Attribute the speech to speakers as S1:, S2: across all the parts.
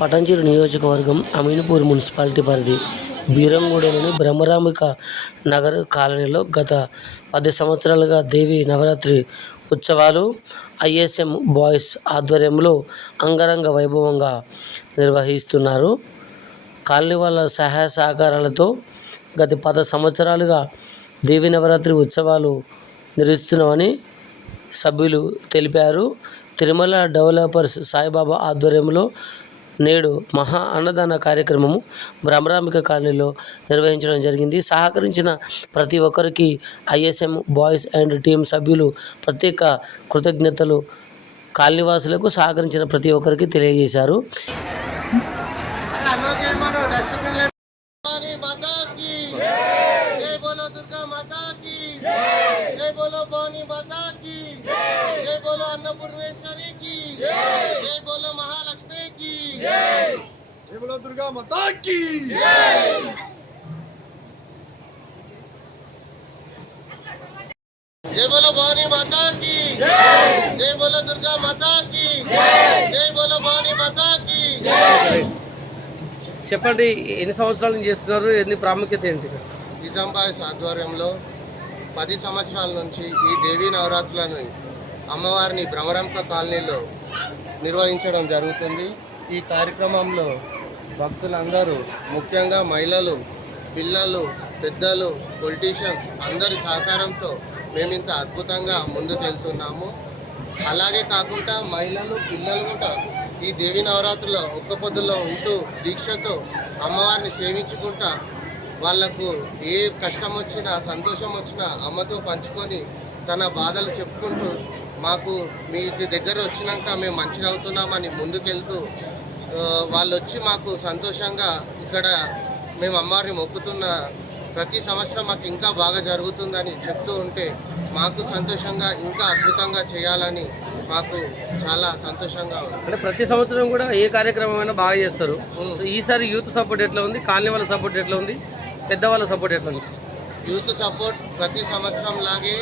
S1: పటాన్చెరు నియోజకవర్గం అమీన్పూర్ మున్సిపాలిటీ పరిధి బీరంగూడలోని బ్రహ్మరాంబిక నగర్ కాలనీలో గత పది సంవత్సరాలుగా దేవి నవరాత్రి ఉత్సవాలు ఐఎస్ఎం బాయ్స్ ఆధ్వర్యంలో అంగరంగ వైభవంగా నిర్వహిస్తున్నారు. కాలనీ వాళ్ళ సహాయ సహకారాలతో గత పద సంవత్సరాలుగా దేవి నవరాత్రి ఉత్సవాలు నిర్వహిస్తున్నామని సభ్యులు తెలిపారు. తిరుమల డెవలపర్స్ సాయిబాబా ఆధ్వర్యంలో నేడు మహా అన్నదాన కార్యక్రమము భ్రమరాంబిక కాలనీలో నిర్వహించడం జరిగింది సహకరించిన ప్రతి ఒక్కరికి ఐఎస్ఎం బాయ్స్ అండ్ టీం సభ్యులు ప్రత్యేక కృతజ్ఞతలు కాలనీవాసులకు సహకరించిన ప్రతి ఒక్కరికి తెలియజేశారు
S2: भवानी माता की जय बोलो दुर्गा माता की जय बोलो भवानी माता की जय बोलो अन्नपूर्णेश्वरी की जय बोलो महालक्ष्मी की దుర్గా మతాకి! జై మాతా జై దుర్గా మాతా జై మాతా
S3: చెప్పండి ఎన్ని సంవత్సరాల నుంచి చేస్తున్నారు? ఎన్ని ప్రాముఖ్యత ఏంటి?
S2: నిజాంబాయి ఆధ్వర్యంలో పది సంవత్సరాల నుంచి ఈ దేవీ నవరాత్రులను అమ్మవారిని భ్రమరంక కాలనీలో నిర్వహించడం జరుగుతుంది. ఈ కార్యక్రమంలో భక్తులందరూ ముఖ్యంగా మహిళలు పిల్లలు పెద్దలు పొలిటీషియన్స్ అందరి సహకారంతో మేము ఇంత అద్భుతంగా ముందుకెళ్తున్నాము అలాగే కాకుండా మహిళలు పిల్లలు కూడా ఈ దేవి నవరాత్రిలో ఒక్క పొద్దులో ఉంటూ దీక్షతో అమ్మవారిని సేవించుకుంటా వాళ్ళకు ఏ కష్టం వచ్చినా సంతోషం వచ్చినా అమ్మతో పంచుకొని తన బాధలు చెప్పుకుంటూ మాకు మీ దగ్గర వచ్చినాక మేము మంచిగా అవుతున్నామని ముందుకెళ్తూ వాళ్ళు వచ్చి మాకు సంతోషంగా ఇక్కడ మేము అమ్మవారిని మొక్కుతున్న ప్రతి సంవత్సరం మాకు ఇంకా బాగా జరుగుతుందని చెప్తూ ఉంటే మాకు సంతోషంగా ఇంకా అద్భుతంగా చేయాలని మాకు చాలా సంతోషంగా ఉంది.
S3: అంటే ప్రతి సంవత్సరం కూడా ఏ కార్యక్రమం అయినా బాగా చేస్తారు. ఈసారి యూత్ సపోర్ట్ ఎట్లా ఉంది? కాలనీ వాళ్ళ సపోర్ట్ ఎట్లా ఉంది? పెద్దవాళ్ళ సపోర్ట్ ఎట్లా ఉంది?
S2: యూత్ సపోర్ట్ ప్రతి సంవత్సరం లాగే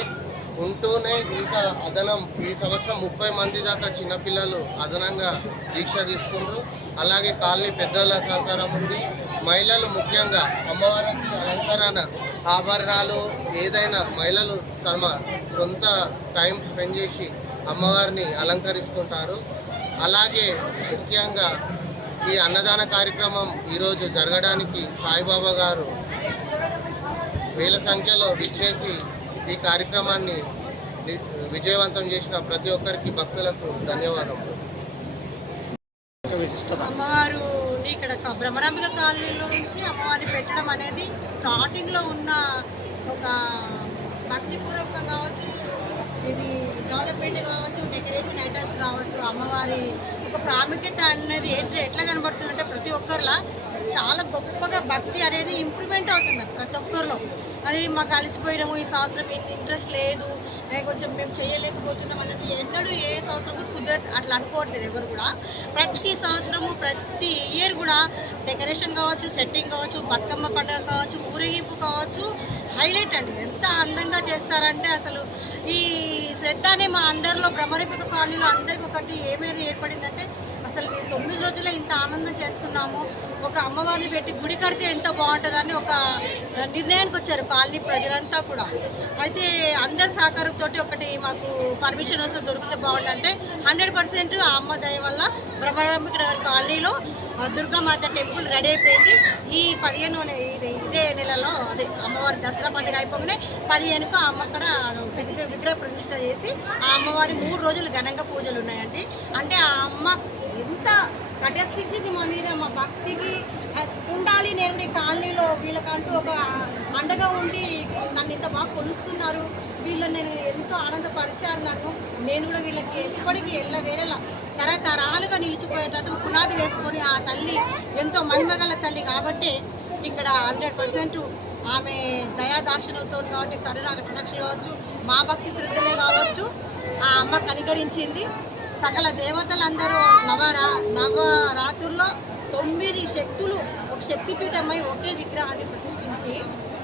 S2: ఉంటూనే ఇంకా అదనం ఈ సంవత్సరం ముప్పై మంది దాకా చిన్నపిల్లలు అదనంగా దీక్ష తీసుకుంటారు అలాగే కాలనీ పెద్దల సహకారం ఉంది. మహిళలు ముఖ్యంగా అమ్మవారికి అలంకరణ ఆభరణాలు ఏదైనా మహిళలు తమ సొంత టైం స్పెండ్ చేసి అమ్మవారిని అలంకరిస్తుంటారు. అలాగే ముఖ్యంగా ఈ అన్నదాన కార్యక్రమం ఈరోజు జరగడానికి సాయిబాబా గారు వేల సంఖ్యలో విచ్చేసి ఈ కార్యక్రమాన్ని విజయవంతం చేసిన ప్రతి ఒక్కరికి భక్తులకు ధన్యవాదములు.
S4: అమ్మవారు ఇక్కడ భ్రమరాంబిక కాలనీలో నుంచి అమ్మవారిని పెట్టడం అనేది స్టార్టింగ్లో ఉన్న ఒక భక్తిపూర్వక కావచ్చు ఇది డెవలప్మెంట్ కావచ్చు డెకరేషన్ ఐటమ్స్ కావచ్చు అమ్మవారి ఒక ప్రాముఖ్యత అనేది ఏంటి ఎట్లా కనబడుతుందంటే ప్రతి ఒక్కరిలా చాలా గొప్పగా భక్తి అనేది ఇంప్రూవ్మెంట్ అవుతుంది ప్రతి ఒక్కరిలో. అది మాకు అలసిపోయినాము ఈ సంవత్సరం ఇంట్రెస్ట్ లేదు. కొంచెం మేము చేయలేకపోతున్నాం అనేది ఎన్నడూ ఏ సంవత్సరం కూడా కుదరట్ అట్లా అనుకోవట్లేదు ఎవరు కూడా. ప్రతి సంవత్సరము ప్రతి ఇయర్ కూడా డెకరేషన్ కావచ్చు సెట్టింగ్ కావచ్చు బతుకమ్మ పండుగ కావచ్చు ఊరేగింపు కావచ్చు హైలైట్ అండి. ఎంత అందంగా చేస్తారంటే అసలు ఈ శ్రద్ధ అనే మా అందరిలో భ్రమరిపిక కాలనీలో అందరికి ఒకటి ఏమేమి ఏర్పడిందంటే అసలు తొమ్మిది రోజుల్లో ఇంత ఆనందం చేస్తున్నాము. ఒక అమ్మవారిని పెట్టి గుడి కడితే ఎంత బాగుంటుందని ఒక నిర్ణయానికి వచ్చారు కాలనీ ప్రజలంతా కూడా. అయితే అందరి సహకారంతో ఒకటి మాకు పర్మిషన్ వస్తే దొరికితే బాగుంటుందంటే హండ్రెడ్ పర్సెంట్ ఆ అమ్మ దయ వల్ల బ్రహ్మరాంబిక నగర్ కాలనీలో దుర్గామాత టెంపుల్ రెడీ అయిపోయింది. ఈ పదిహేను ఇది ఇదే నెలలో అదే అమ్మవారి దసరా పండుగ అయిపోగానే పదిహేనుకు ఆ అమ్మ అక్కడ విగ్రహ విగ్రహ ప్రతిష్ట చేసి ఆ అమ్మవారి మూడు రోజులు ఘనంగా పూజలు ఉన్నాయండి. అంటే ఆ అమ్మ ఎంత కటాక్షించింది మా మీద మా భక్తికి ఉండాలి నేను ఈ కాలనీలో. వీళ్ళకంటూ ఒక అండగా ఉండి నన్ను ఇంత బాగా కొలుస్తున్నారు. వీళ్ళని నేను ఎంతో ఆనందపరిచారు నాకు. నేను కూడా వీళ్ళకి ఎప్పటికీ ఎల్ల తరతరాలుగా నిలిచిపోయేటట్టు పునాది వేసుకొని ఆ తల్లి ఎంతో మహిమగల తల్లి కాబట్టి ఇక్కడ హండ్రెడ్ పర్సెంట్ ఆమె దయాదాక్షిణలతో కాబట్టి కరుణ కటాక్ష కావచ్చు మా భక్తి శ్రద్ధలే కావచ్చు ఆ అమ్మ కనికరించింది. సకల దేవతలందరూ నవరా నవరాత్రుల్లో తొమ్మిది శక్తులు ఒక శక్తిపీఠమై ఒకే విగ్రహాన్ని ప్రతిష్ఠించి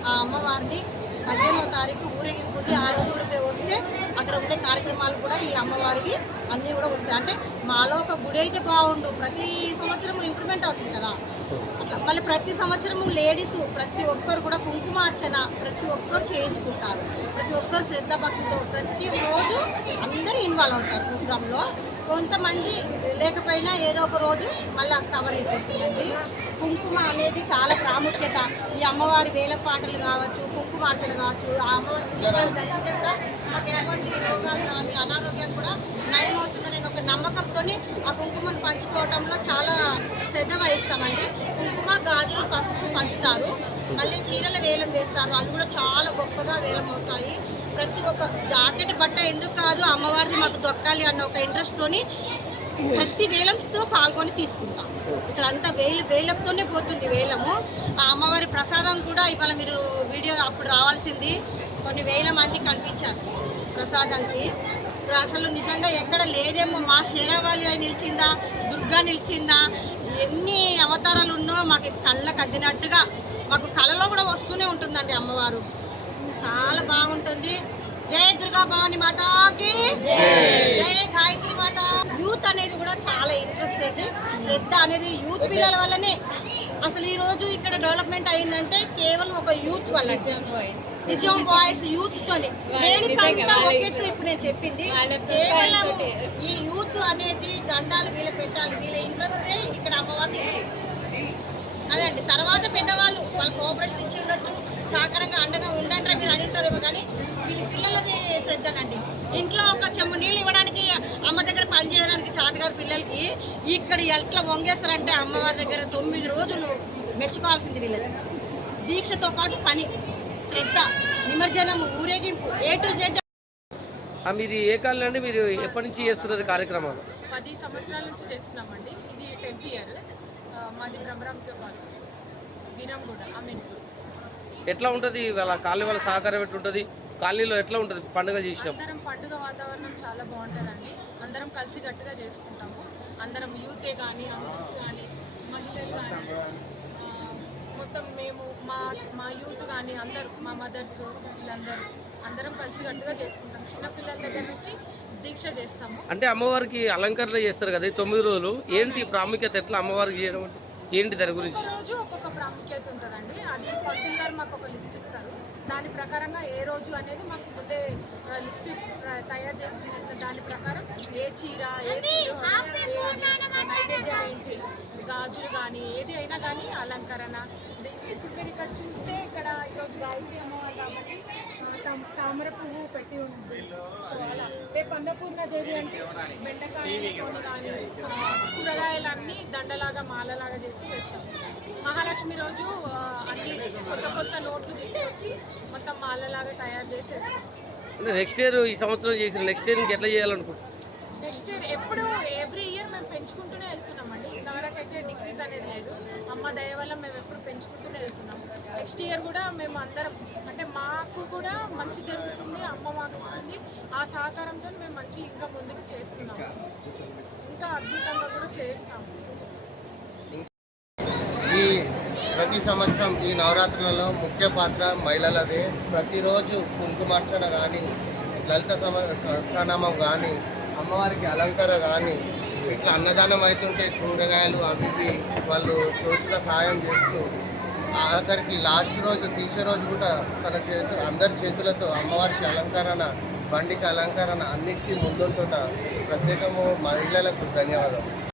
S4: ఆ అమ్మవారిని పదిహేనో తారీఖు ఊరేగింపుది ఆ రోజు కూడా వస్తే అక్కడ ఉండే కార్యక్రమాలు కూడా ఈ అమ్మవారికి అన్నీ కూడా వస్తాయి. అంటే మాలో ఒక గుడి అయితే బాగుండు. ప్రతి సంవత్సరం ఇంప్రూవ్మెంట్ అవుతుంది కదా. అట్లా మళ్ళీ ప్రతి సంవత్సరము లేడీస్ ప్రతి ఒక్కరు కూడా కుంకుమార్చన ప్రతి ఒక్కరు చేయించుకుంటారు. ప్రతి ఒక్కరు శ్రద్ధ భక్తితో ప్రతి రోజు అందరూ ఇన్వాల్వ్ అవుతారు ప్రోగ్రాంలో కొంతమంది లేకపోయినా ఏదో ఒక రోజు మళ్ళీ కవర్ అయిపోతుందండి. కుంకుమ అనేది చాలా ప్రాముఖ్యత. ఈ అమ్మవారి వేలపాటలు కావచ్చు కుంకుమార్చన కావచ్చు ఆ అమ్మవారి కుంకుమాలు ధరిస్తే కూడా మాకు ఎటువంటి రోగాలు కానీ అనారోగ్యం కూడా నయమవుతుందని ఒక నమ్మకంతో ఆ కుంకుమను పంచుకోవడంలో చాలా శ్రద్ధ వహిస్తామండి. కుంకుమ గాజులు పసుపు పంచుతారు. మళ్ళీ చీరల వేలం వేస్తారు. అవి కూడా చాలా గొప్పగా వేలం అవుతాయి. ప్రతి ఒక్క జాకెట్ బట్ట ఎందుకు కాదు అమ్మవారిది మాకు దొక్కాలి అన్న ఒక ఇంట్రెస్ట్తోని ప్రతి వేలంతో పాల్గొని తీసుకుంటాం. ఇక్కడ అంతా వేలు వేలంతోనే పోతుంది వేలము. ఆ అమ్మవారి ప్రసాదం కూడా ఇవాళ మీరు వీడియో అప్పుడు రావాల్సింది. కొన్ని వేల మంది కనిపించారు ప్రసాదానికి. ఇప్పుడు అసలు నిజంగా ఎక్కడ లేదేమో మా శేరావాలి అయి నిలిచిందా దుర్గా నిలిచిందా ఎన్ని అవతారాలు ఉన్నో మాకు కళ్ళకు అద్దినట్టుగా మాకు కళలో కూడా వస్తూనే ఉంటుందండి అమ్మవారు. చాలా బాగుంటుంది. జయ దుర్గా భవాని మాతాకి. జయ యూత్ అనేది కూడా చాలా ఇంట్రెస్టెడ్ శ్రద్ధ అనేది యూత్ పిల్లల వల్లనే. అసలు ఈ రోజు ఇక్కడ డెవలప్మెంట్ అయిందంటే కేవలం ఒక యూత్ వల్ల. నిజం బాయ్స్ యూత్ తోనే. ఎత్తు ఇప్పుడు నేను చెప్పింది. కేవలం ఈ యూత్ అనేది దండాలు వీళ్ళ పెట్టాలి. వీళ్ళ ఇంట్రెస్టే ఇక్కడ అమ్మవారిని ఇచ్చింది. అదే అండి. తర్వాత పెద్దవాళ్ళు వాళ్ళ కోఆపరేషన్ ఇచ్చి ఉండొచ్చు. సహకారంగా అండగా ఉండండి మీరు అని ఉంటారేమో కానీ వీళ్ళ పిల్లలది శ్రద్ధనండి. ఇంట్లో ఒక చెంబు నీళ్ళు ఇవ్వడానికి అమ్మ దగ్గర చాతగారు పిల్లలకి. ఇక్కడ ఎట్లా వంగేస్తారంటే అమ్మవారి దగ్గర తొమ్మిది రోజులు మెచ్చుకోవాల్సింది వీళ్ళది. దీక్షతో పాటు పని శ్రద్ధ నిమజ్జనం ఊరేగింపు ఏ టు జెడ్
S3: మీది ఏ కాలనీ అండి? మీరు ఎప్పటి నుంచి చేస్తున్నారు కార్యక్రమాలు
S5: పది సంవత్సరాల నుంచి చేస్తున్నామండి. ఇది టెన్త్ ఇయర్. మాది వీరంగూడ అమీన్పూర్.
S3: ఎట్లా ఉంటుంది? వాళ్ళ కాలనీ వాళ్ళ సహకారం ఎట్లుంటుంది? కాలనీలో ఎట్లా ఉంటుంది? పండుగ చేసినాం
S5: అందరం పండుగ వాతావరణం చాలా బాగుంటుందండి. అందరం కలిసి గట్టిగా చేసుకుంటాము. అందరం యూతే కానీ అంకుల్స్ కానీ మహిళలు కానీ ఆ, మొత్తం మేము మా మా యూత్ కానీ అందరూ మా మదర్స్ వీళ్ళందరూ అందరం కలిసి గట్టిగా చేసుకుంటాం. చిన్నపిల్లల దగ్గర నుంచి దీక్ష చేస్తాము.
S3: అంటే అమ్మవారికి అలంకరణ చేస్తారు కదా ఈ తొమ్మిది రోజులు. ఏంటి ప్రాముఖ్యత? ఎట్లా అమ్మవారికి చేయడం అంటే? ఏంటి దాని గురించి?
S5: ఒక్కొక్క రోజు ఒక్కొక్క ప్రాముఖ్యత ఉంటుందండి. అది పంతులు గారు మాకు ఒక లిస్ట్ ఇస్తారు. దాని ప్రకారంగా ఏ రోజు అనేది మాకు ముందే లిస్ట్ తయారు చేసి దాని ప్రకారం ఏ చీర ఏ నైవేద్యం ఏంటి గాజులు కానీ ఏది అయినా కానీ అలంకరణ. ఇక్కడ చూస్తే ఇక్కడ ఈరోజు గాయత్రి అమ్మవారు కాబట్టి తామర పువ్వు పెట్టి ఉంది. రేపు అన్నపూర్ణ దేవి అంటే బెండకాయలతో కానీ ఆ, కూరగాయలన్నీ దండలాగా మాలలాగా చేసి వేస్తాం మహాలక్ష్మి రోజు అన్ని కొత్త కొత్త నోట్లు తీసుకొచ్చి మొత్తం మాలలాగా తయారు చేసి వేస్తాం
S3: అంటే నెక్స్ట్ ఇయర్ ఈ సంవత్సరం చేసిన నెక్స్ట్ ఇయర్ ఎట్లా చేయాలనుకుంటున్నాం
S5: నెక్స్ట్ ఇయర్ ఎప్పుడు ఎవ్రీ ఇయర్ మేము పెంచుకుంటూనే వెళ్తున్నామండి. ఇంతవరకు అయితే డిక్రీజ్ అనేది లేదు. అమ్మ దయ వల్ల మేము ఎప్పుడు పెంచుకుంటూనే వెళ్తున్నాం. నెక్స్ట్ ఇయర్ కూడా మేము అందరం అంటే మాకు కూడా మంచి జరుగుతుంది అమ్మ మాకు ఇస్తుంది ఆ సహకారంతో మేము మంచి ఇంకా ముందుకు చేస్తున్నాం. ఇంకా అద్భుతంగా కూడా చేస్తాము
S2: ఈ ప్రతి సంవత్సరం ఈ నవరాత్రులలో ముఖ్య పాత్ర మహిళలదే. ప్రతిరోజు కుంకుమార్చన కానీ లలిత సమ సహస్రనామం కానీ అమ్మవారికి అలంకర కానీ ఇట్లా అన్నదానం అవుతుంటే కూరగాయలు అవి ఇవి వాళ్ళు రోజుల సాయం చేస్తూ ఆఖరికి లాస్ట్ రోజు తీసే రోజు కూడా తన చేతు అందరి చేతులతో అమ్మవారికి అలంకరణ బండికి అలంకరణ అన్నిటికీ ముందుంటున్న ప్రత్యేకము మహిళలకు ధన్యవాదాలు